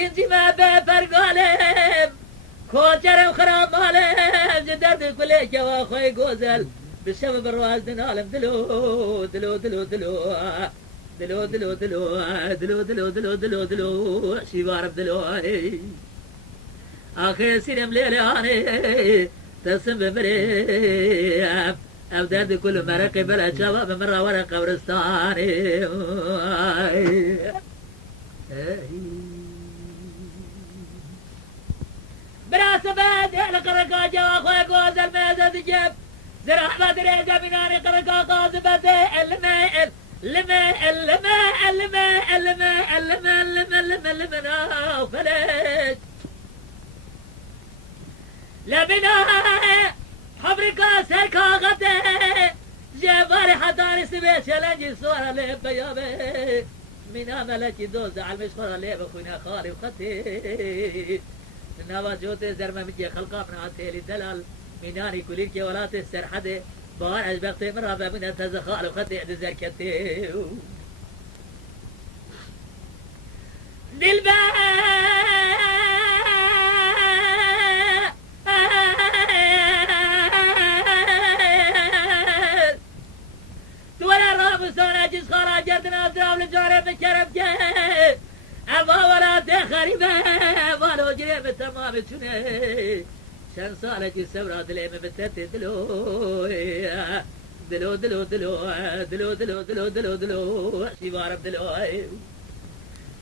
كنتي ما بفرقالم كوجر وخرام مالم جدرد كل جوا خوي جوزل بالشباب الرواز دنالم دلو دلو دلو دلو دلو دلو دلو دلو دلو دلو دلو شبارب دلو آخر سيرم ليلاني تسم بمريم أبداد كل مرق بلا شباب مرة ورا قبرستاني براسبات القرقا جوا خوي جوز الميزة جيب زرع بدري قبناني قرقا قاذبة الماء الماء الماء الماء الماء الماء الماء الماء فلت لبنا حبركا سركا غده جبار حضاري سبيش لنجي صورة ليه بيابي من عملك دوز على المشخورة ليه بخونا خالي وخطي نوا جوتي زرمة مجي خلقا من عتيلي دلال مناني كلير كي ولات السرحدة بار عجبقتي من رابع من التزخال وخطي عد زركتي دلبا دولا رابو سونا جس خالا جردنا دراو لجاري بكرم جي أبا ولا تخريبه والو جريب تمام تشوني شن سالك السبرة دليم بتتي دلو دلو دلو دلو دلو دلو دلو دلو دلو شبارب دلو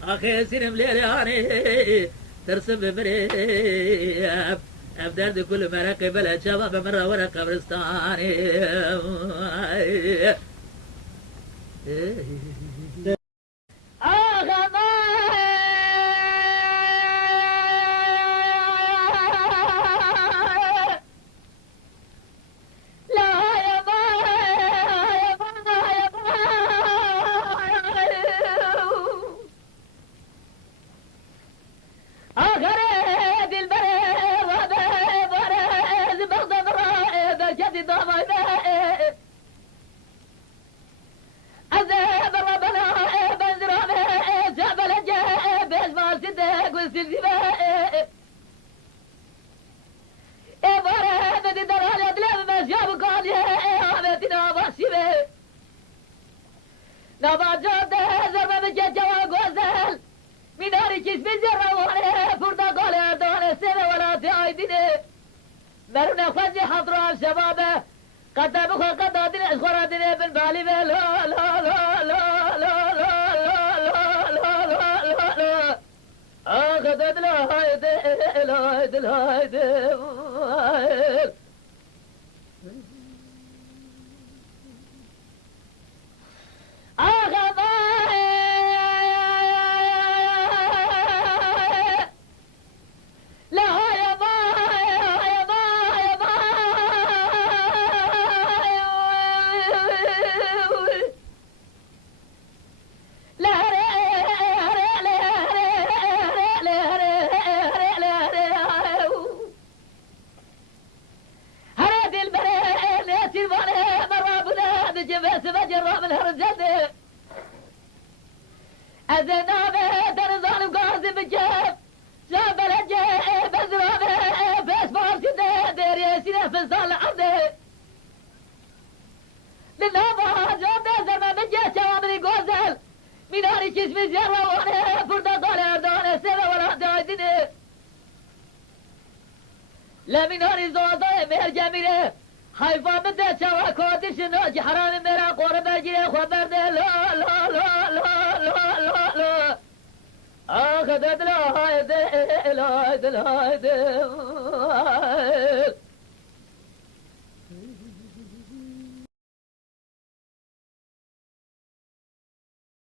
أخي سينم ليلاني ترسم بمريب أبدرد كل مرق بلا شباب مرة ورا قبرستاني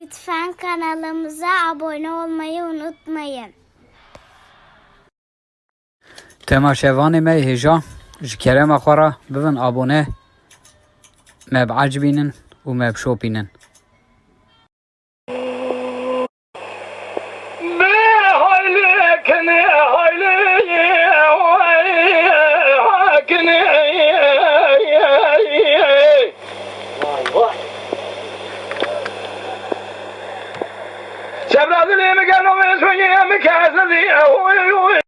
Lütfen kanalımıza abone olmayı unutmayın. تماشاوان ما هجا جكرم أخورا بفن أبونه ما بعجبينن وما بشوبينن Şebrazı mi gel o mi sönye mi kâzı